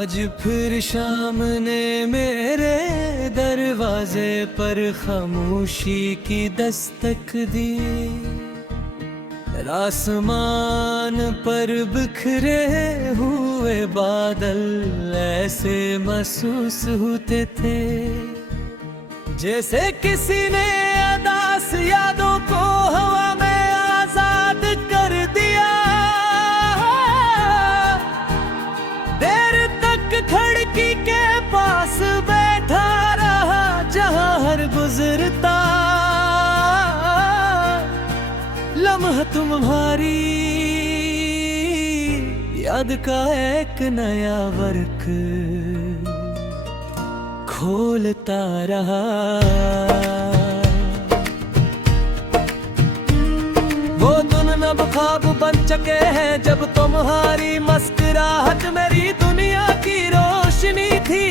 आज फिर शाम ने मेरे दरवाजे पर खामोशी की दस्तक दी। आसमान पर बिखरे हुए बादल ऐसे महसूस होते थे जैसे किसी ने अदास यादों को हवा में आजाद कर दिया। देर तक खिड़की के पास बैठा रहा जहां हर गुजरता लम्हा तुम्हारी याद का एक नया वर्क खोलता रहा। वो दिन अब ख्वाब बन चुके हैं जब तुम्हारी मुस्कुराहट मेरी दुनिया की रोशनी थी।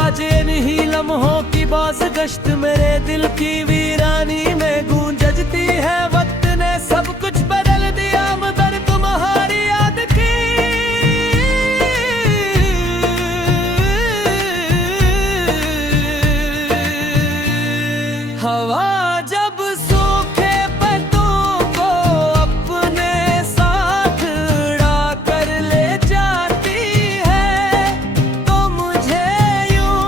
आज इन्हीं लम्हों की बाज़गश्त मेरे दिल की वीरानी में गूंजती है। वक्त ने सब कुछ बदल दिया मगर तुम्हारी याद की हवा जब सूखे पत्तों को अपने साथ उड़ा कर ले जाती है तो मुझे यूं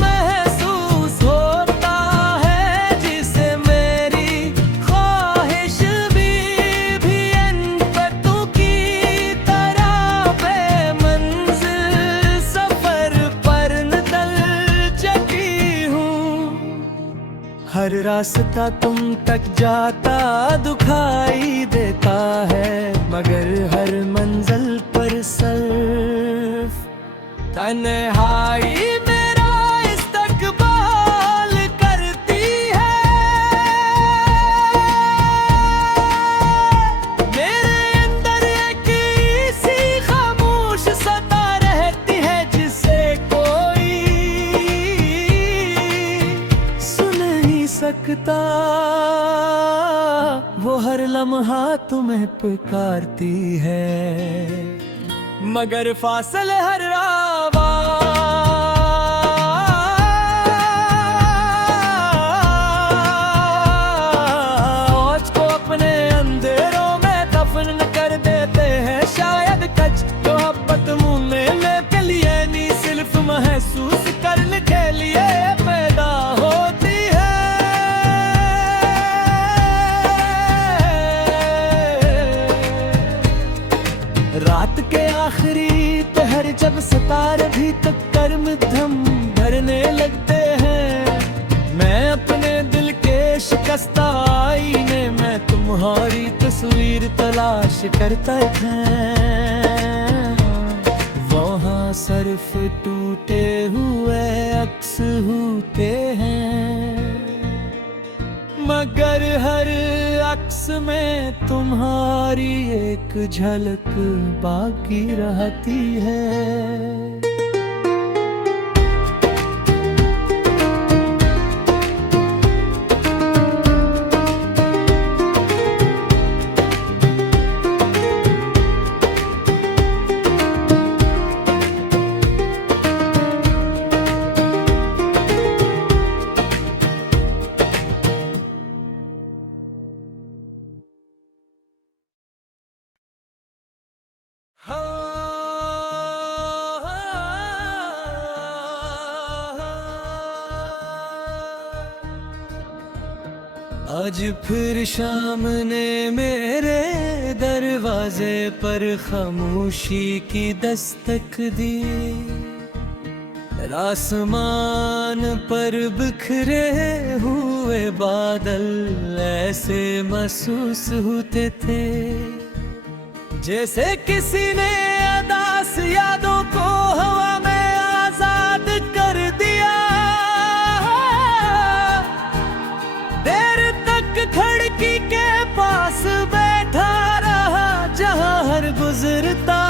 महसूस होता है जिसे मेरी ख्वाहिश भी इन पत्तों की तरह बेमंजिल सफर पर निकल चुकी हूँ। हर रास्ता तुम तक जाता दुखाई देता है मगर हर मंजिल पर सिर्फ तन्हाई मेरा इस्तकबाल करती है। मेरे अंदर एक सी खामोश सता रहती है जिसे कोई सुन नहीं सकता। वो हर लम्हा तुम्हें पुकारती है मगर फासले हर आवाज को अपने अंधेरों में दफन कर देते हैं। शायद कच मोहब्बत मुंह में के लिए नहीं सिर्फ महसूस करने के लिए पैदा होती है। रात के आखिरी पहर जब सितारे भी तक कर्म धम भरने लगते हैं मैं अपने दिल के शिकस्ता आईने में तुम्हारी तस्वीर तलाश करता है। वहाँ सिर्फ टूटे हुए अक्स होते हैं मगर हर अक्स में तुम्हारी एक झलक बाकी रहती है। आज फिर शाम ने मेरे दरवाजे पर खामोशी की दस्तक दी। आसमान पर बिखरे हुए बादल ऐसे महसूस होते थे जैसे किसी ने अदास यादों को हवा में आजाद कर दिया। देर तक खिड़की के पास बैठा रहा जहां हर गुजरता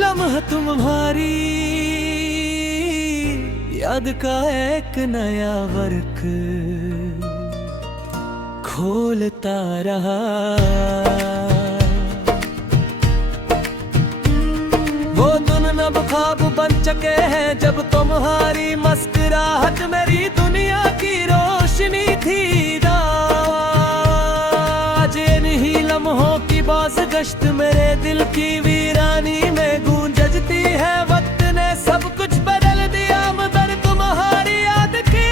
लम्हा तुम्हारी याद का एक नया वर्क खोलता रहा। नब ख्वाब बन चुके हैं जब तुम्हारी मुस्कुराहट मेरी दुनिया की रोशनी थी। आज इन्हीं लम्हों की बाज़ गश्त मेरे दिल की वीरानी में गूंजती है। वक्त ने सब कुछ बदल दिया मगर तुम्हारी याद की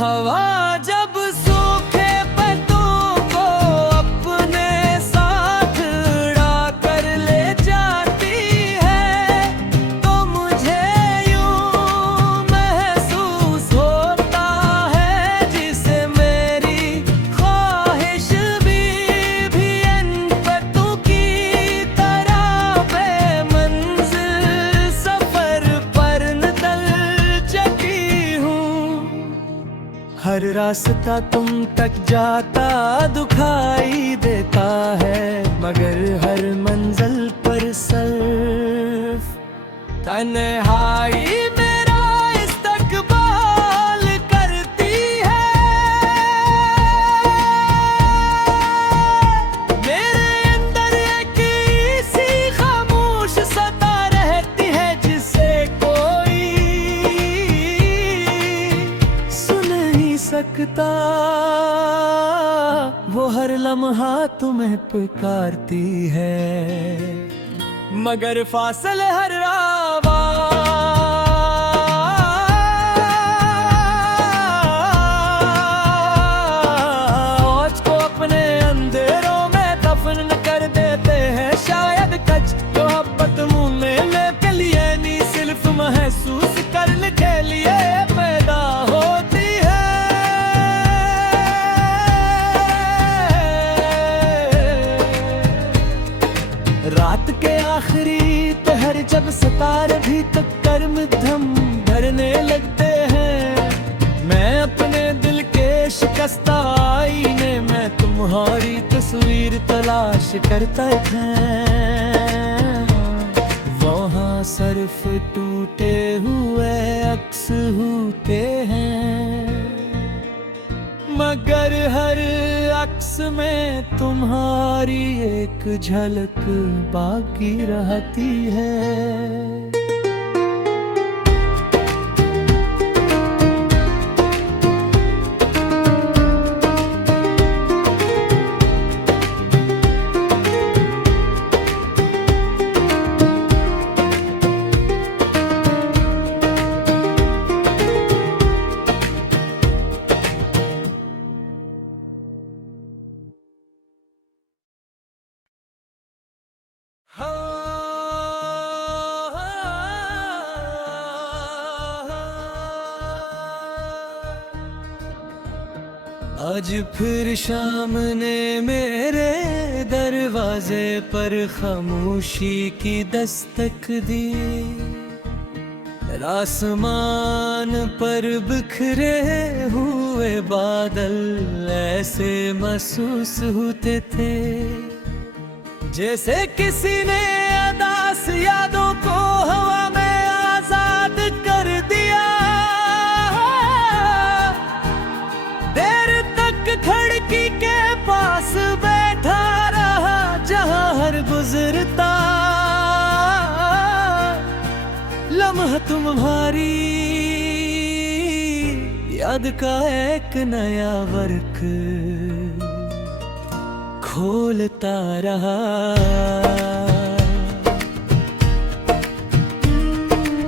हवा जब सूखे पत्तों को अपने साथ उड़ा कर ले जाती है तो मुझे यूं महसूस होता है जिसे मेरी ख्वाहिश भी इन पत्तों की तरह बेमंजिल सफर पर निकल चुकी हूँ। हर रास्ता तुम तक जाता दुखाई देता है मगर हर मंजिल पर सिर्फ तन्हाई मेरा इस्तकबाल करती है। मेरे अंदर एक सी खामोश सता रहती है जिसे कोई सुन नहीं सकता। वो हर लम्हा तुम्हें पुकारती है मगर फासले हर आवाज को अपने अंधेरों में दफन कर देते हैं। शायद कच मोहब्बत मुंह में के लिए नहीं सिर्फ महसूस करने के लिए पैदा होती है। रात के आखिरी पहर जब सितारे भी तक कर्म धम भरने लगते हैं मैं अपने दिल के शिकस्ता आईने में तुम्हारी तस्वीर तलाश करता है। वहाँ सिर्फ टूटे हुए अक्स होते हैं मगर हर अक्स में तुम्हारी एक झलक बाकी रहती है। आज फिर शाम ने मेरे दरवाजे पर खामोशी की दस्तक दी। आसमान पर बिखरे हुए बादल ऐसे महसूस होते थे जैसे किसी ने अदास यादों को हवा में आजाद कर दिया। देर तक खिड़की के पास बैठा रहा जहां हर गुजरता लम्हा तुम्हारी याद का एक नया वर्क खोलता रहा।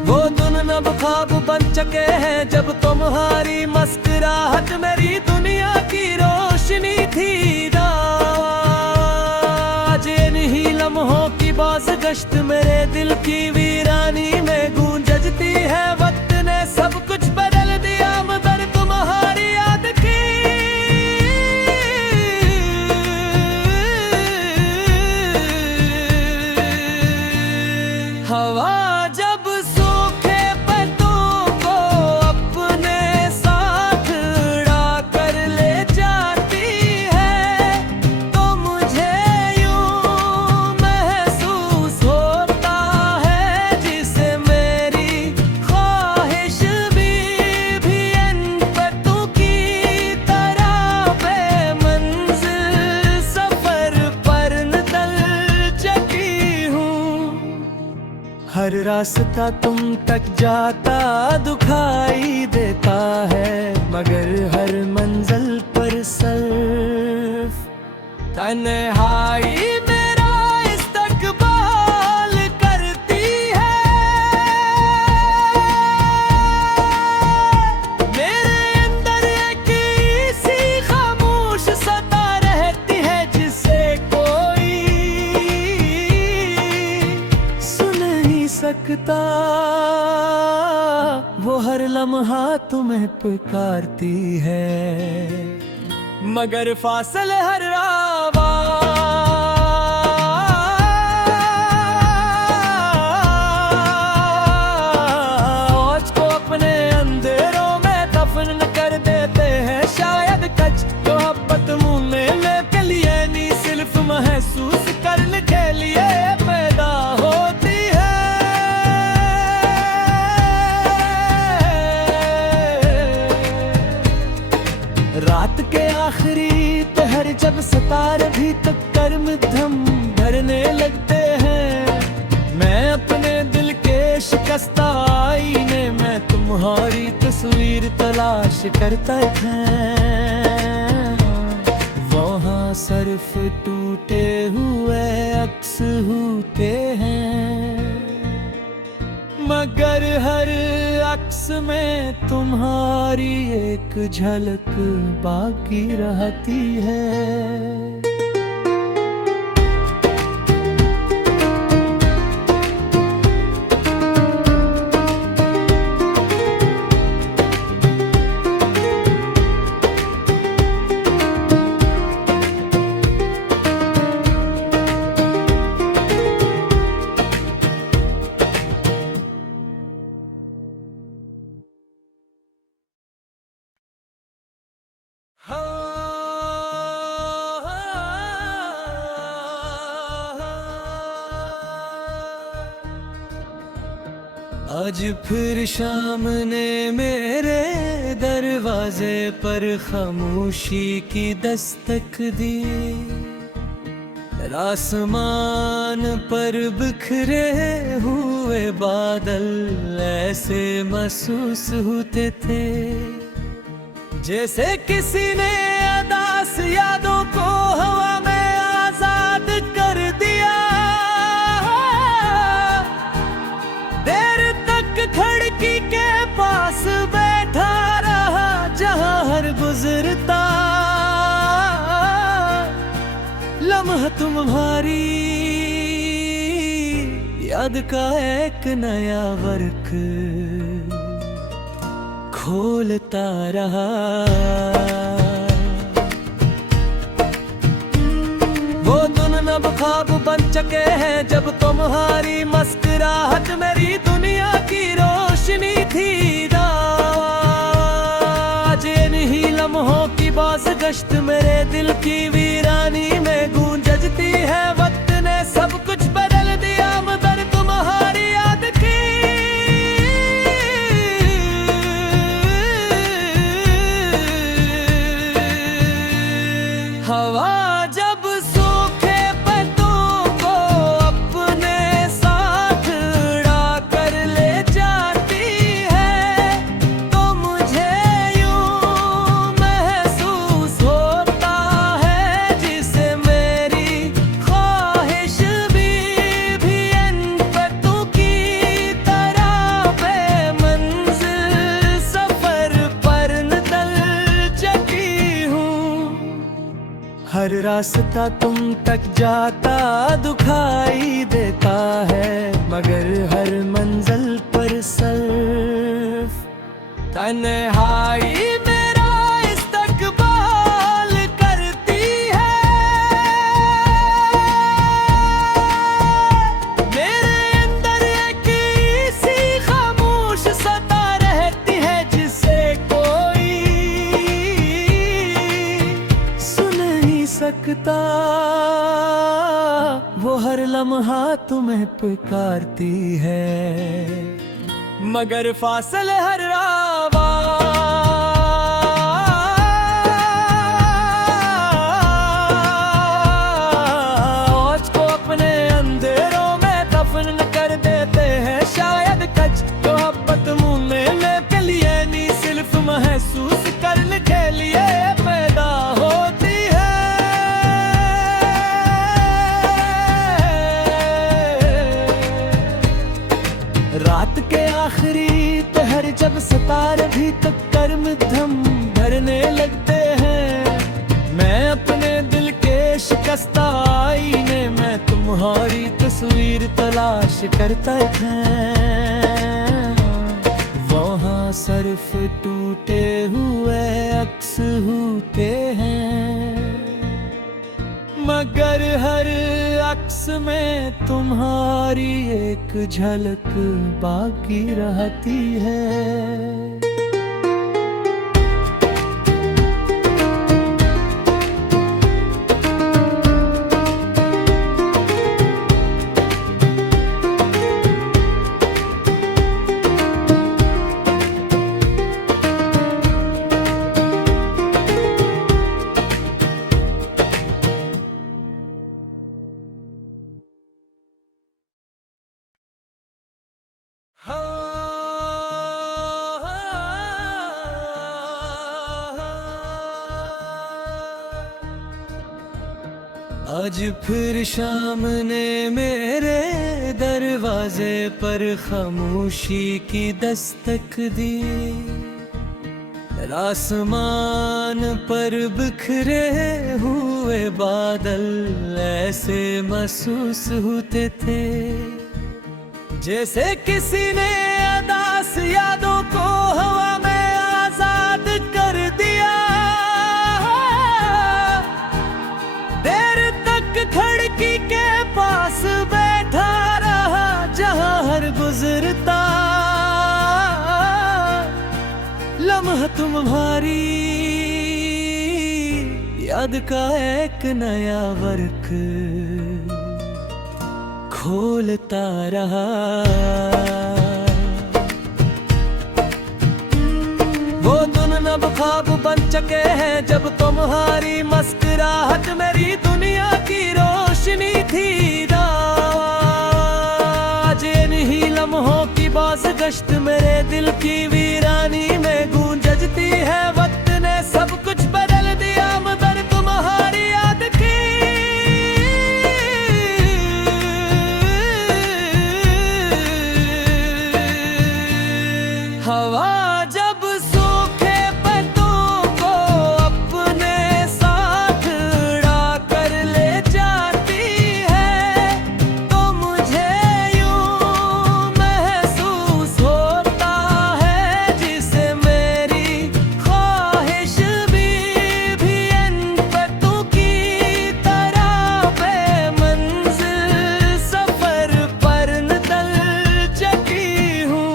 वो दिन नब ख्वाब बन चुके हैं जब तुम्हारी मुस्कुराहट मेरी दुनिया की रोशनी थी। आज इन्हीं लम्हों की बाज़ गश्त मेरे दिल की वीरानी में गूंजती है। वक्त ने सब कुछ बदल दिया मगर तुम्हारी याद की हवा जब सूखे पत्तों को अपने साथ उड़ा कर ले जाती है तो मुझे यूं महसूस होता है जिसे मेरी रास्ता तुम तक जाता दुखाई देता है, मगर हर मंजिल पर सिर्फ तन्हाई मेरा इस्तकबाल करती है। मेरे अंदर एक सी खामोश सता रहती है, जिसे कोई सुन नहीं सकता। वो हर लम्हा तुम्हें पुकारती है, मगर फासले हर आवाज को अपने अंधेरों में दफन कर देते हैं। शायद कच मोहब्बत मुन्ने के लिए नहीं, सिर्फ महसूस करने के लिए पैदा होती है। रात के आखिरी पहर जब सितारे भी तक कर्म धम भरने लगते हैं, मैं अपने दिल के शिकस्ता आईने में तुम्हारी तस्वीर तलाश करता है। वहाँ सिर्फ टूटे हुए अक्स होते हैं, मगर हर अक्स में तुम्हारी एक झलक बाकी रहती है। आज फिर शाम ने मेरे दरवाजे पर खामोशी की दस्तक दी। आसमान पर बिखरे हुए बादल ऐसे महसूस होते थे, जैसे किसी ने अदास यादों को हवा में आजाद कर दिया। देर तक खिड़की के पास बैठा रहा, जहां हर गुजरता लम्हा तुम्हारी याद का एक नया वर्क खोलता रहा। वो दिन अब ख्वाब बन चुके हैं, जब तुम्हारी मुस्कुराहट मेरी दुनिया की रोशनी थी। आज इन्हीं लम्हों की बाज़ गश्त मेरे दिल की वीरानी में गूंजती है। वक्त ने सब कुछ बदल दिया, मगर तुम्हारी याद की हवा जब सूखे पत्तों को अपने साथ उड़ा कर ले जाती है, तो मुझे यूं महसूस होता है जिसे मेरी ख्वाहिश भी इन पत्तों की तरह बेमंजिल सफर पर निकल चुकी हूँ। हर रास्ता तुम तक जाता दुखाई देता है, मगर हर मंजिल पर सिर्फ तन्हाई मेरा इस्तकबाल करती है। मेरे अंदर एक सी खामोश सता रहती है, जिसे कोई सुन नहीं सकता। वो हर लम्हा तुम्हें पुकारती है, मगर फासले हर आवाज को अपने अंधेरों में दफन कर देते हैं। तुम्हारी तस्वीर तलाश करते हैं। वहाँ सिर्फ टूटे हुए अक्स होते हैं, मगर हर अक्स में तुम्हारी एक झलक बाकी रहती है। आज फिर शाम ने मेरे दरवाजे पर खामोशी की दस्तक दी। आसमान पर बिखरे हुए बादल ऐसे महसूस होते थे, जैसे किसी ने अदास यादों को हवा में आजाद कर दिया। देर तक खिड़की के पास बैठा रहा, जहां हर गुजरता लम्हा तुम्हारी याद का एक नया वर्क खोलता रहा। वो दिन अब ख्वाब बन चुके हैं, जब तुम्हारी मुस्कुराहट मेरी दुनिया की रोशनी थी। आज इन्हीं लम्हों की बाज़गश्त मेरे दिल की वीरानी में गूंजती है। वक्त ने सब कुछ बदल दिया, मगर तुम्हारी याद की हवा जब सूखे पत्तों को अपने साथ उड़ा कर ले जाती है, तो मुझे यूं महसूस होता है जिसे मेरी ख्वाहिश भी इन पत्तों की तरह बेमंजिल सफर पर निकल चुकी हूँ।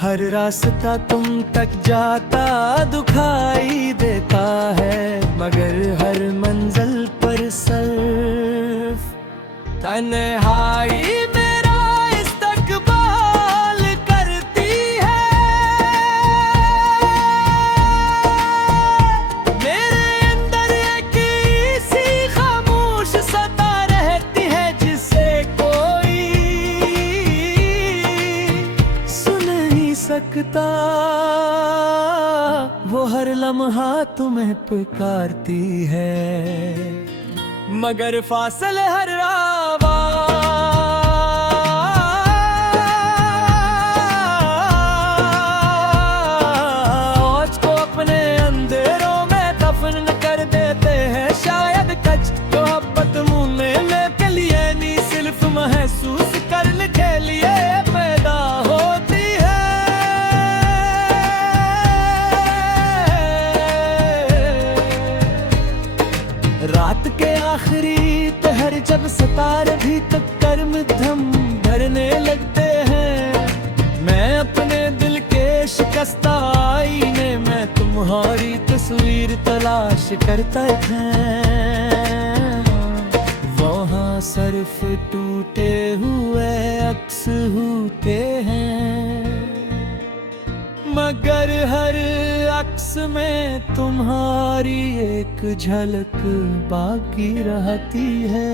हर रास्ता तुम तक जाता दुखाई देता है, मगर हर मंजिल पर सिर्फ तन्हाई मेरा इस्तकबाल करती है। मेरे अंदर एक ऐसी खामोश सता रहती है, जिसे कोई सुन नहीं सकता। वो हर लम्हा तुम्हें पुकारती है, मगर फासले हर आवाज को अपने अंधेरों में दफन कर देते हैं। शायद कच मोहब्बत मुन्ने में के लिए नहीं, सिर्फ महसूस करने के लिए पैदा होती है। रात के आखिरी पहर जब सितारे भी तक कर्म धम भरने लगते हैं, मैं अपने दिल के शिकस्ता आईने में तुम्हारी तस्वीर तलाश करता है। वहाँ सिर्फ टूटे हुए अक्स होते हैं, मगर हर अक्स में तुम्हारी एक झलक बाकी रहती है।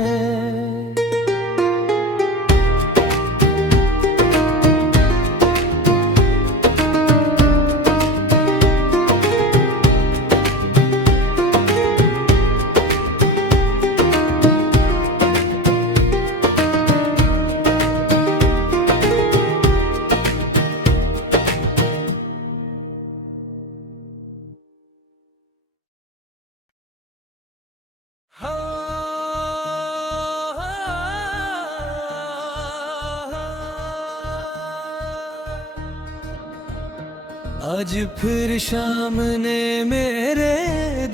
आज फिर शाम ने मेरे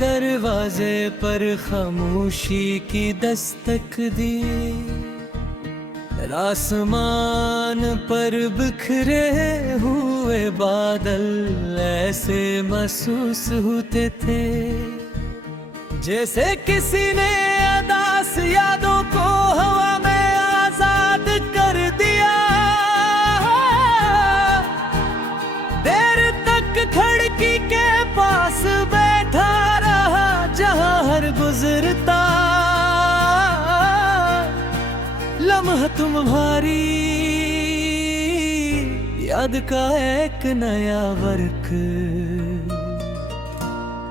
दरवाजे पर खामोशी की दस्तक दी। आसमान पर बिखरे हुए बादल ऐसे महसूस होते थे जैसे किसी ने अदास यादों को हवा में आजाद कर दिया। देर तक खिड़की के पास बैठा रहा जहां हर गुजरता लम्हा तुम्हारी याद का एक नया वर्क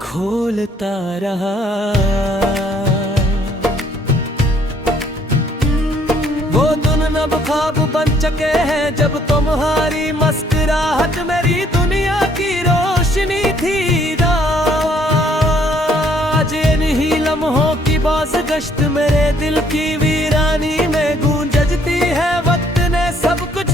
खोलता रहा। वो दिन अब ख्वाब बन चुके हैं जब तुम्हारी मुस्कुराहट मेरी दुनिया की रोशनी थी। आज इन्हीं लम्हों की बाज़ गश्त मेरे दिल की वीरानी में गूंजती है। वक्त ने सब कुछ